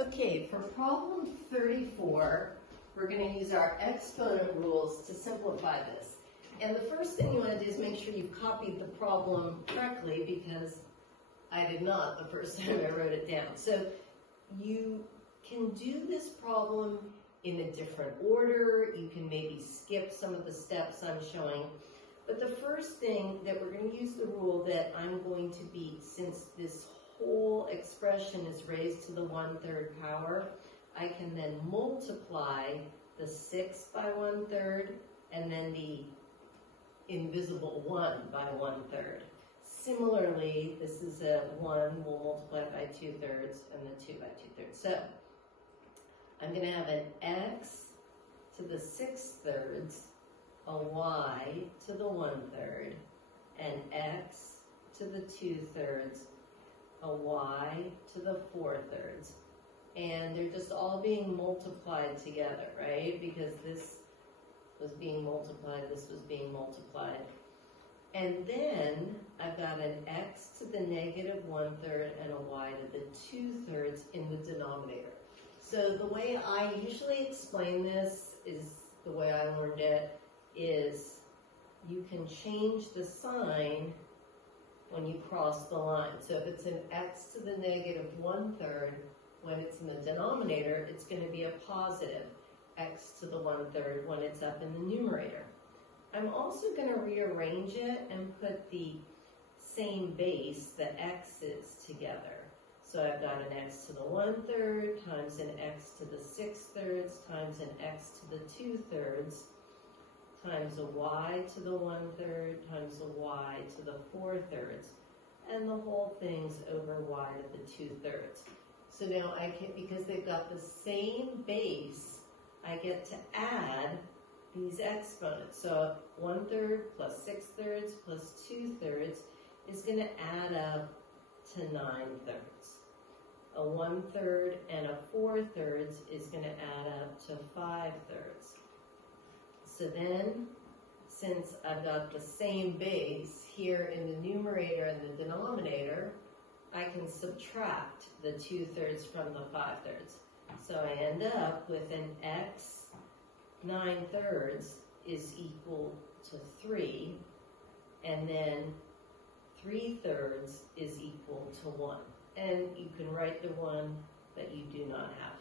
Okay, for problem 34, we're going to use our exponent rules to simplify this. And the first thing you want to do is make sure you've copied the problem correctly, because I did not the first time I wrote it down. So you can do this problem in a different order. You can maybe skip some of the steps I'm showing. But the first thing that we're going to use the rule that I'm going to be, since this whole expression is raised to the 1/3 power, I can then multiply the 6 by 1/3 and then the invisible 1 by 1/3. Similarly, this is a 1, we'll multiply by 2/3 and the 2 by 2/3. So I'm going to have an x to the 6/3, a y to the 1/3, and x to the 2/3, a y to the 4/3. And they're just all being multiplied together, right? Because this was being multiplied, this was being multiplied. And then I've got an x to the negative 1/3 and a y to the 2/3 in the denominator. So the way I usually explain this is, the way I learned it, is you can change the sign when you cross the line. So if it's an x to the negative 1/3, when it's in the denominator, it's going to be a positive x to the 1/3 when it's up in the numerator. I'm also going to rearrange it and put the same base, the x's, together. So I've got an x to the 1/3 times an x to the 6/3 times an x to the 2/3 times a y to the 1/3 times a y to the 4/3, and the whole thing's over y to the 2/3. So now I can, because they've got the same base, I get to add these exponents. So 1/3 plus 6/3 plus 2/3 is going to add up to 9/3. A 1/3 and a 4/3 is going to add up to 5/3. So then, since I've got the same base here in the numerator and the denominator, I can subtract the 2/3 from the 5/3. So I end up with an x 9/3 is equal to 3, and then 3/3 is equal to 1. And you can write the 1, but you do not have